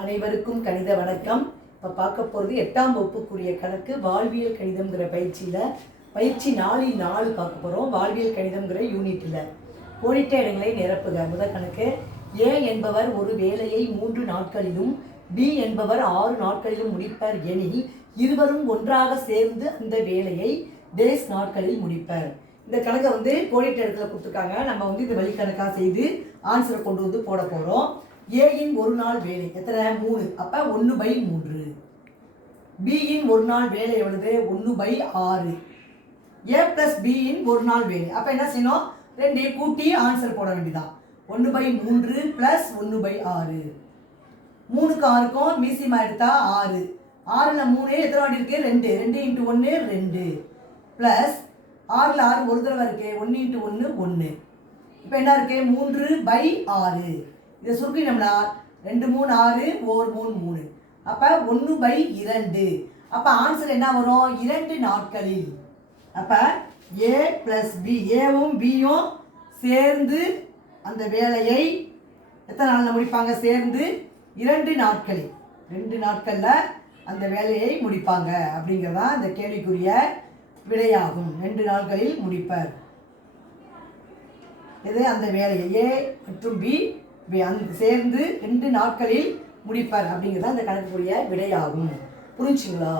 அனைவருக்கும் கணித வணக்கம். இப்போ பார்க்க போகிறது 8ஆம் வகுப்புக்குரிய கணக்கு வாழ்வியல் கணிதம்ங்கிற பயிற்சி 4 பார்க்க போகிறோம். வாழ்வியல் கணிதம்ங்கிற யூனிட்டில் கோடிட்ட இடங்களை நிரப்புக. முதல் கணக்கு, ஏ என்பவர் ஒரு வேலையை 3 நாட்களிலும் பி என்பவர் 6 நாட்களிலும் முடிப்பர் எனில் இருவரும் ஒன்றாக சேர்ந்து அந்த வேலையை டேஸ் நாட்களில் முடிப்பர். இந்த கணக்கை கோடிட்ட இடத்துல கொடுத்துருக்காங்க. நம்ம இந்த வழிக்கணக்காக செய்து ஆன்சரை கொண்டு போட போகிறோம். ஏயின் ஒரு நாள் வேலை எத்தனை? 3. அப்போ 1/3. பியின் ஒரு நாள் வேலை எவ்வளவு? 1/6. ஏ ப்ளஸ் பியின் ஒரு நாள் வேலை அப்போ என்ன செய்யணும்? 2 கூட்டி ஆன்சர் போட வேண்டியதான். 1/3 ப்ளஸ் 1/6. 3க்கும் 6க்கும் மீசியமாக எடுத்தா 6. 6ல் 3 எத்தனை வாட்டி இருக்கு? 2. 2 × 1 2 ப்ளஸ் 6ல் 6 ஒரு தடவை இருக்கு. 1 × 1 1. இப்போ என்ன இருக்கு? 3/6. இதை சுருக்கினோம்னா 2 3 6 1 3 3. அப்போ 1/2. அப்போ ஆன்சர் என்ன வரும்? 2 நாட்களில். அப்போ ஏ ப்ளஸ் பி, ஏவும் பியும் சேர்ந்து அந்த வேலையை எத்தனை நாளில் முடிப்பாங்க? சேர்ந்து 2 நாட்களில். 2 நாட்களில் அந்த வேலையை முடிப்பாங்க அப்படிங்கிறதா அந்த கேள்விக்குரிய விடையாகும். 2 நாட்களில் முடிப்பர். இது அந்த வேலையை ஏ மற்றும் பி சேர்ந்து 2 நாட்களில் முடிப்பர் அப்படிங்கிறதா அந்த கணக்குரிய விடையாகும். புரிஞ்சுங்களா?